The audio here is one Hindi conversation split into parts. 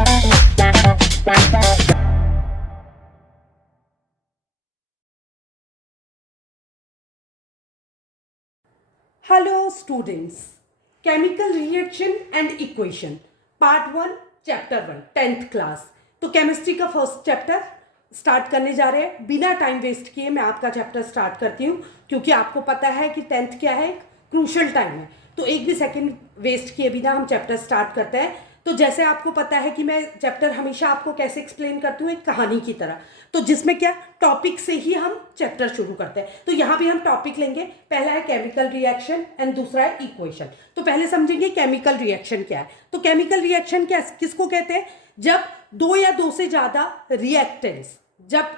Hello students, Chemical Reaction and Equation Part 1 Chapter 1 10th class. तो केमिस्ट्री का फर्स्ट चैप्टर स्टार्ट करने जा रहे हैं। बिना टाइम वेस्ट किए मैं आपका चैप्टर स्टार्ट करती हूँ, क्योंकि आपको पता है कि 10th क्या है, क्रूशल टाइम है। तो एक भी सेकंड वेस्ट किए बिना हम चैप्टर स्टार्ट करते हैं। तो जैसे आपको पता है कि मैं चैप्टर हमेशा आपको कैसे एक्सप्लेन करती हूँ, एक कहानी की तरह, तो जिसमें क्या टॉपिक से ही हम चैप्टर शुरू करते हैं। तो यहाँ भी हम टॉपिक लेंगे। पहला है केमिकल रिएक्शन एंड दूसरा है इक्वेशन। तो पहले समझेंगे केमिकल रिएक्शन क्या है। तो केमिकल रिएक्शन क्या किसको कहते हैं? जब दो या दो से ज्यादा रिएक्टेंट्स, जब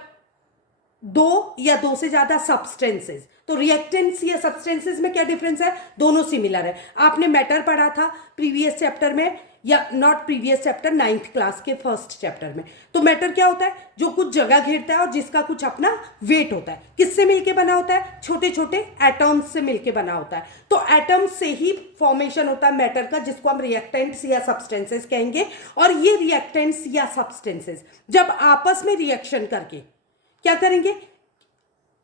दो या दो से ज्यादा सब्सटेंसेस। तो रिएक्टेंट्स या सब्सटेंसेस में क्या डिफरेंस है? दोनों सिमिलर है। आपने मैटर पढ़ा था प्रीवियस चैप्टर में, या not previous chapter, 9th class के फर्स्ट चैप्टर में। तो मैटर क्या होता है? जो कुछ जगह घेरता है और जिसका कुछ अपना वेट होता है। किससे मिलके बना होता है? छोटे छोटे एटम्स से मिलके बना होता है। तो एटम्स से ही फॉर्मेशन होता है मैटर का, जिसको हम रिएक्टेंट्स या सब्सटेंसेस कहेंगे। और ये रिएक्टेंट्स या सब्सटेंसेस जब आपस में रिएक्शन करके क्या करेंगे,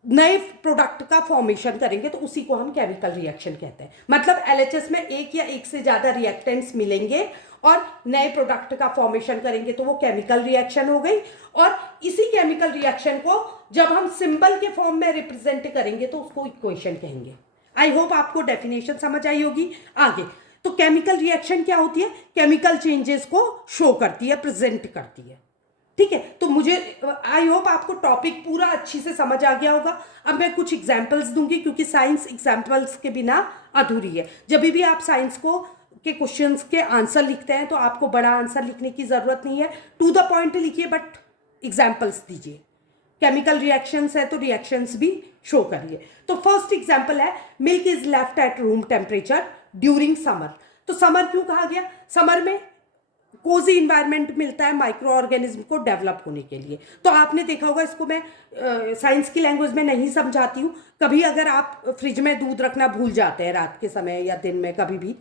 नए प्रोडक्ट का फॉर्मेशन करेंगे, तो उसी को हम केमिकल रिएक्शन कहते हैं। मतलब एलएचएस में एक या एक से ज्यादा रिएक्टेंट्स मिलेंगे और नए प्रोडक्ट का फॉर्मेशन करेंगे, तो वो केमिकल रिएक्शन हो गई। और इसी केमिकल रिएक्शन को जब हम सिंबल के फॉर्म में रिप्रेजेंट करेंगे, तो उसको इक्वेशन कहेंगे। आई होप आपको डेफिनेशन समझ आई होगी। आगे तो केमिकल रिएक्शन क्या होती है? केमिकल चेंजेस को शो करती है, प्रेजेंट करती है। ठीक है, तो मुझे आई होप आपको टॉपिक पूरा अच्छी से समझ आ गया होगा। अब मैं कुछ एग्जांपल्स दूंगी, क्योंकि साइंस एग्जांपल्स के बिना अधूरी है। जब भी आप साइंस को के क्वेश्चंस के आंसर लिखते हैं, तो आपको बड़ा आंसर लिखने की जरूरत नहीं है, टू द पॉइंट लिखिए, बट एग्जाम्पल्स दीजिए। केमिकल रिएक्शंस है तो रिएक्शंस भी शो करिए। तो फर्स्ट एग्जाम्पल है, milk is left at room temperature during summer. तो समर क्यों कहा गया? समर में कोजी इन्वायरमेंट मिलता है माइक्रो ऑर्गेनिज्म को डेवलप होने के लिए। तो आपने देखा होगा, इसको मैं साइंस की लैंग्वेज में नहीं समझाती हूँ। कभी अगर आप फ्रिज में दूध रखना भूल जाते हैं रात के समय या दिन में कभी भी,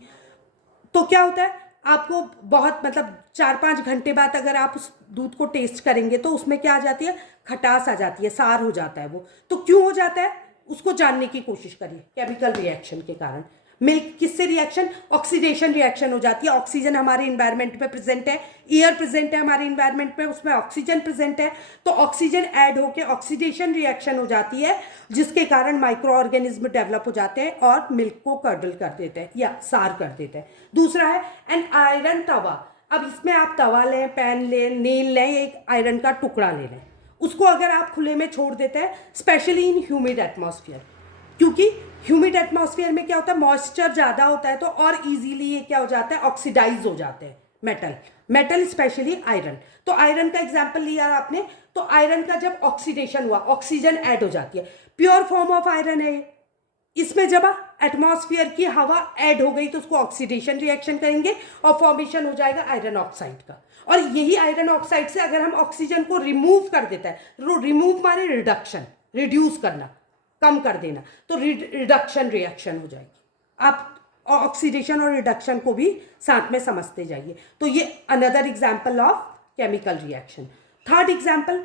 तो क्या होता है, आपको बहुत मतलब 4-5 घंटे बाद अगर आप उस दूध को टेस्ट करेंगे, तो उसमें क्या आ जाती है? खटास आ जाती है, सार हो जाता है वो। तो क्यों हो जाता है, उसको जानने की कोशिश करिए। केमिकल रिएक्शन के कारण। मिल्क किससे रिएक्शन? ऑक्सीडेशन रिएक्शन हो जाती है। ऑक्सीजन हमारे इन्वायरमेंट में प्रेजेंट है, एयर प्रेजेंट है हमारे इन्वायरमेंट में, उसमें ऑक्सीजन प्रेजेंट है। तो ऑक्सीजन ऐड होकर ऑक्सीडेशन रिएक्शन हो जाती है, जिसके कारण माइक्रो ऑर्गेनिज्म डेवलप हो जाते हैं और मिल्क को कर्डल कर देते हैं या सार कर देते हैं। दूसरा है एन आयरन तवा। अब इसमें आप तवा लें, पैन लें, नेल लें, एक आयरन का टुकड़ा ले लें, उसको अगर आप खुले में छोड़ देते हैं, स्पेशली इन ह्यूमिड एटमॉस्फेयर, क्योंकि ह्यूमिड एटमॉस्फेयर में क्या होता है, मॉइस्चर ज़्यादा होता है, तो और इजीली ये क्या हो जाता है, ऑक्सीडाइज हो जाते हैं मेटल स्पेशली आयरन। तो आयरन का एग्जांपल लिया आपने, तो आयरन का जब ऑक्सीडेशन हुआ, ऑक्सीजन ऐड हो जाती है, प्योर फॉर्म ऑफ आयरन है। इसमें जब एटमॉस्फेयर की हवा ऐड हो गई, तो उसको ऑक्सीडेशन रिएक्शन करेंगे और फॉर्मेशन हो जाएगा आयरन ऑक्साइड का। और यही आयरन ऑक्साइड से अगर हम ऑक्सीजन को रिमूव कर देता है, रिमूव माने रिडक्शन, रिड्यूस करना, कम कर देना, तो रिडक्शन रिएक्शन हो जाएगी। आप ऑक्सीडेशन और रिडक्शन को भी साथ में समझते जाइए। तो ये another example of chemical reaction. Third example,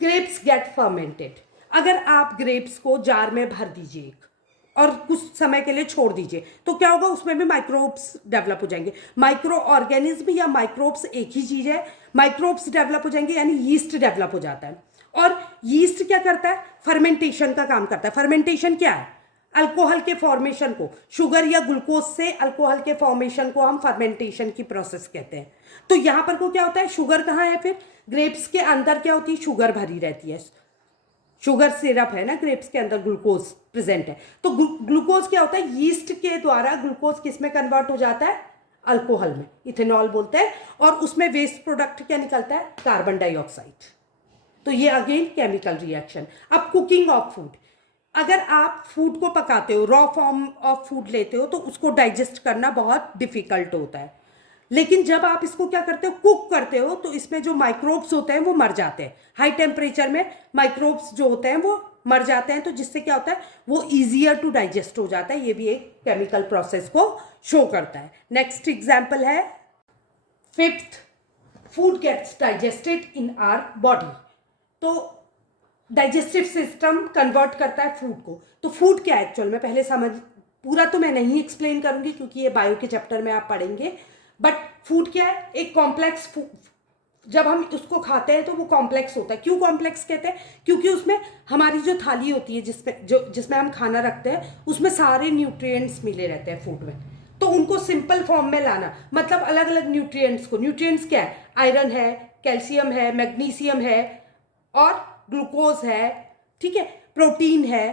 grapes get fermented. अगर आप ग्रेप्स को जार में भर दीजिए और कुछ समय के लिए छोड़ दीजिए, तो क्या होगा, उसमें भी माइक्रोब्स डेवलप हो जाएंगे। माइक्रो ऑर्गेनिज्म या माइक्रोब्स एक ही चीज है। माइक्रोब्स डेवलप हो जाएंगे, यानी यीस्ट डेवलप हो जाता है। और यीस्ट क्या करता है? फर्मेंटेशन का काम करता है। फर्मेंटेशन क्या है? अल्कोहल के फॉर्मेशन को, शुगर या ग्लूकोज से अल्कोहल के फॉर्मेशन को हम फर्मेंटेशन की प्रोसेस कहते हैं। तो यहां पर को क्या होता है, शुगर कहाँ है? फिर ग्रेप्स के अंदर क्या होती है, शुगर भरी रहती है। शुगर सिरप है ना, ग्रेप्स के अंदर ग्लूकोज प्रेजेंट है। तो ग्लूकोज क्या होता है, यीस्ट के द्वारा ग्लूकोज किस में कन्वर्ट हो जाता है? अल्कोहल में, इथेनॉल बोलते हैं। और उसमें वेस्ट प्रोडक्ट क्या निकलता है? Carbon dioxide. तो ये अगेन केमिकल रिएक्शन। अब कुकिंग ऑफ फूड, अगर आप फूड को पकाते हो, रॉ फॉर्म ऑफ फूड लेते हो, तो उसको डाइजेस्ट करना बहुत डिफिकल्ट होता है। लेकिन जब आप इसको क्या करते हो, कुक करते हो, तो इसमें जो माइक्रोब्स होते हैं वो मर जाते हैं। हाई टेम्परेचर में माइक्रोब्स जो होते हैं वो मर जाते हैं, तो जिससे क्या होता है, वो इजियर टू डाइजेस्ट हो जाता है। ये भी एक केमिकल प्रोसेस को शो करता है। नेक्स्ट एग्जाम्पल है, fifth food gets digested in our body. तो डाइजेस्टिव सिस्टम कन्वर्ट करता है फूड को। तो फूड क्या है एक्चुअल में, पहले समझ, पूरा तो मैं नहीं एक्सप्लेन करूंगी क्योंकि ये बायो के चैप्टर में आप पढ़ेंगे, बट फूड क्या है, एक कॉम्प्लेक्स, जब हम उसको खाते हैं तो वो कॉम्प्लेक्स होता है। क्यों कॉम्प्लेक्स कहते हैं, क्योंकि उसमें हमारी जो थाली होती है जिसमें हम खाना रखते हैं, उसमें सारे न्यूट्रिएंट्स मिले रहते हैं फूड में। तो उनको सिंपल फॉर्म में लाना, मतलब अलग अलग न्यूट्रिएंट्स को, न्यूट्रिएंट्स क्या है, आयरन है, कैल्शियम है, मैग्नीशियम है और ग्लूकोज है, ठीक है, प्रोटीन है,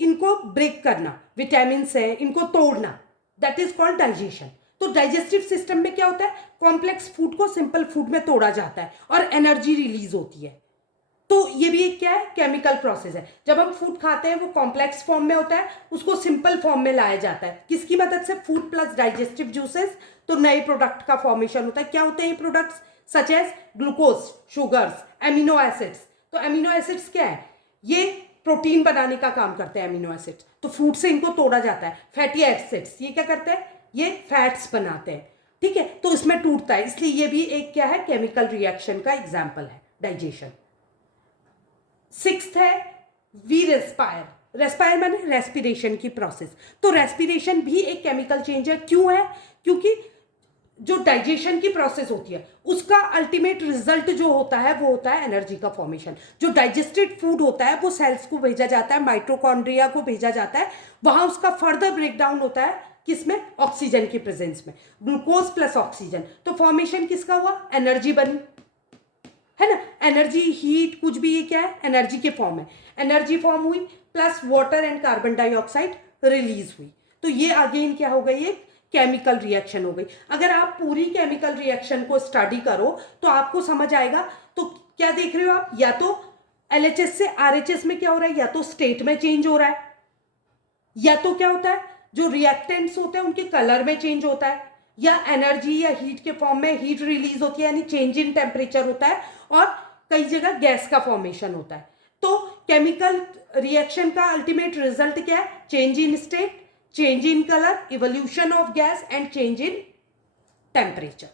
इनको ब्रेक करना, विटामिन है, इनको तोड़ना, दैट इज कॉल्ड डाइजेशन। तो डाइजेस्टिव सिस्टम में क्या होता है, कॉम्प्लेक्स फूड को सिंपल फूड में तोड़ा जाता है और एनर्जी रिलीज होती है। तो ये भी एक क्या है, केमिकल प्रोसेस है। जब हम फूड खाते हैं वो कॉम्प्लेक्स फॉर्म में होता है, उसको सिंपल फॉर्म में लाया जाता है, किसकी मदद से, फूड प्लस डाइजेस्टिव जूसेस। तो नए प्रोडक्ट का फॉर्मेशन होता है। क्या होते हैं ये products, such as glucose, sugars, amino acids. तो एमिनो एसिड्स क्या है, ये प्रोटीन बनाने का काम करते हैं एमिनो एसिड्स। तो फूड से इनको तोड़ा जाता है। फैटी एसिड्स, ये क्या करते हैं, ये फैट्स बनाते हैं, ठीक है, तो इसमें टूटता है, इसलिए ये भी एक क्या है, केमिकल रिएक्शन का एग्जाम्पल है, डाइजेशन। सिक्स्थ है वी रेस्पायर। रेस्पायर माने रेस्पिरेशन की प्रोसेस। तो रेस्पिरेशन भी एक केमिकल चेंज है। क्यों है, क्योंकि जो डाइजेशन की प्रोसेस होती है उसका अल्टीमेट रिजल्ट जो होता है वो होता है एनर्जी का फॉर्मेशन। जो डाइजेस्टेड फूड होता है वो सेल्स को भेजा जाता है, माइटोकॉन्ड्रिया को भेजा जाता है, वहां उसका फर्दर ब्रेकडाउन होता है, किसमें, ऑक्सीजन की प्रेजेंस में, ग्लूकोज प्लस ऑक्सीजन। तो फॉर्मेशन किसका हुआ, एनर्जी बनी, है ना, एनर्जी, हीट, कुछ भी, ये क्या है, एनर्जी के फॉर्म है। एनर्जी फॉर्म हुई plus water and carbon dioxide release हुई। तो ये अगेन क्या हो गई, एक केमिकल रिएक्शन हो गई। अगर आप पूरी केमिकल रिएक्शन को स्टडी करो तो आपको समझ आएगा। तो क्या देख रहे हो आप, या तो एलएचएस से आरएचएस में क्या हो रहा है, या तो स्टेट में चेंज हो रहा है, या तो क्या होता है, जो रिएक्टेंट्स होते हैं उनके कलर में चेंज होता है, या एनर्जी या हीट के फॉर्म में हीट रिलीज होती है, यानी चेंज इन टेम्परेचर होता है, और कई जगह गैस का फॉर्मेशन होता है। तो केमिकल रिएक्शन का अल्टीमेट रिजल्ट क्या है, change in state, change in colour, evolution of gas and change in temperature.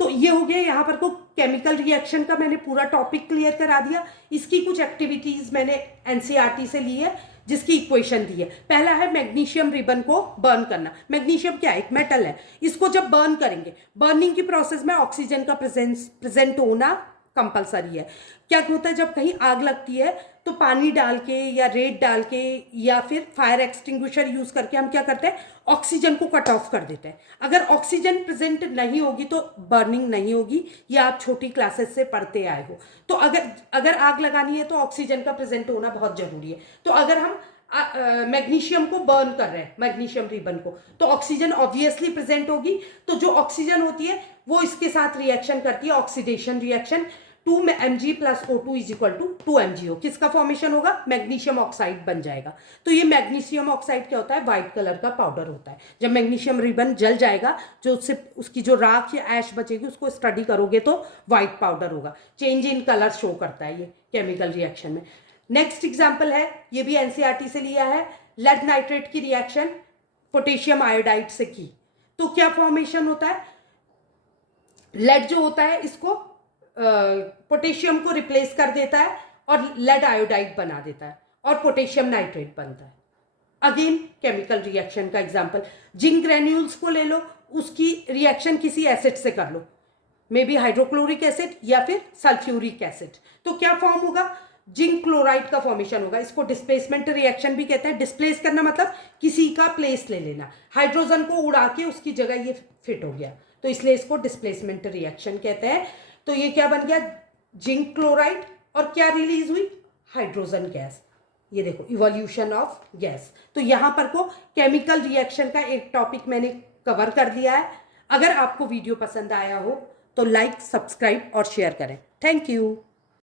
तो ये हो गया यहाँ पर को केमिकल रिएक्शन का मैंने पूरा टॉपिक क्लियर करा दिया। इसकी कुछ एक्टिविटीज मैंने एनसीईआरटी से ली है, जिसकी इक्वेशन दी है। पहला है मैग्नीशियम रिबन को बर्न करना। मैग्नीशियम क्या है, एक मेटल है, इसको जब बर्न करेंगे, बर्निंग की प्रोसेस में ऑक्सीजन का प्रेजेंट होना कंपलसरी है। क्या होता है, जब कहीं आग लगती है तो पानी डाल के या रेत डाल के या फिर फायर एक्सटिंग्विशर यूज करके हम क्या करते हैं, ऑक्सीजन को कट ऑफ कर देते हैं। अगर ऑक्सीजन प्रेजेंट नहीं होगी तो बर्निंग नहीं होगी, या आप छोटी क्लासेस से पढ़ते आए हो। तो अगर आग लगानी है तो ऑक्सीजन का प्रेजेंट होना बहुत जरूरी है। तो अगर हम मैग्नीशियम को बर्न कर रहे हैं, मैग्नीशियम रिबन को, तो ऑक्सीजन ऑब्वियसली प्रेजेंट होगी। तो जो ऑक्सीजन होती है वो इसके साथ रिएक्शन करती है, oxidation reaction, 2 Mg + O2 = 2 MgO। किसका फॉर्मेशन होगा, मैग्नीशियम ऑक्साइड बन जाएगा। तो ये मैग्नीशियम ऑक्साइड क्या होता है, व्हाइट कलर का पाउडर होता है। जब मैग्नीशियम रिबन जल जाएगा, जो उससे उसकी जो राख या ऐश बचेगी उसको स्टडी करोगे तो व्हाइट पाउडर होगा। चेंज इन कलर शो करता है ये केमिकल रिएक्शन में। नेक्स्ट एग्जाम्पल है, ये भी एनसीईआरटी से लिया है, लेड नाइट्रेट की रिएक्शन पोटेशियम आयोडाइड से की। तो क्या फॉर्मेशन होता है, लेड जो होता है इसको पोटेशियम को रिप्लेस कर देता है और लेड आयोडाइड बना देता है और पोटेशियम नाइट्रेट बनता है। अगेन केमिकल रिएक्शन का एग्जांपल, जिंक ग्रेन्यूल्स को ले लो, उसकी रिएक्शन किसी एसिड से कर लो, मे बी हाइड्रोक्लोरिक एसिड या फिर सल्फ्यूरिक एसिड। तो क्या फॉर्म होगा, जिंक क्लोराइड का फॉर्मेशन होगा। इसको डिस्प्लेसमेंट रिएक्शन भी कहते हैं। डिस्प्लेस करना मतलब किसी का प्लेस ले लेना, हाइड्रोजन को उड़ा के उसकी जगह ये फिट हो गया, तो इसलिए इसको डिस्प्लेसमेंट रिएक्शन कहते हैं। तो ये क्या बन गया, जिंक क्लोराइड, और क्या रिलीज हुई, हाइड्रोजन गैस। ये देखो, इवोल्यूशन ऑफ गैस। तो यहां पर को केमिकल रिएक्शन का एक टॉपिक मैंने कवर कर दिया है। अगर आपको वीडियो पसंद आया हो तो लाइक, सब्सक्राइब और शेयर करें। Thank you.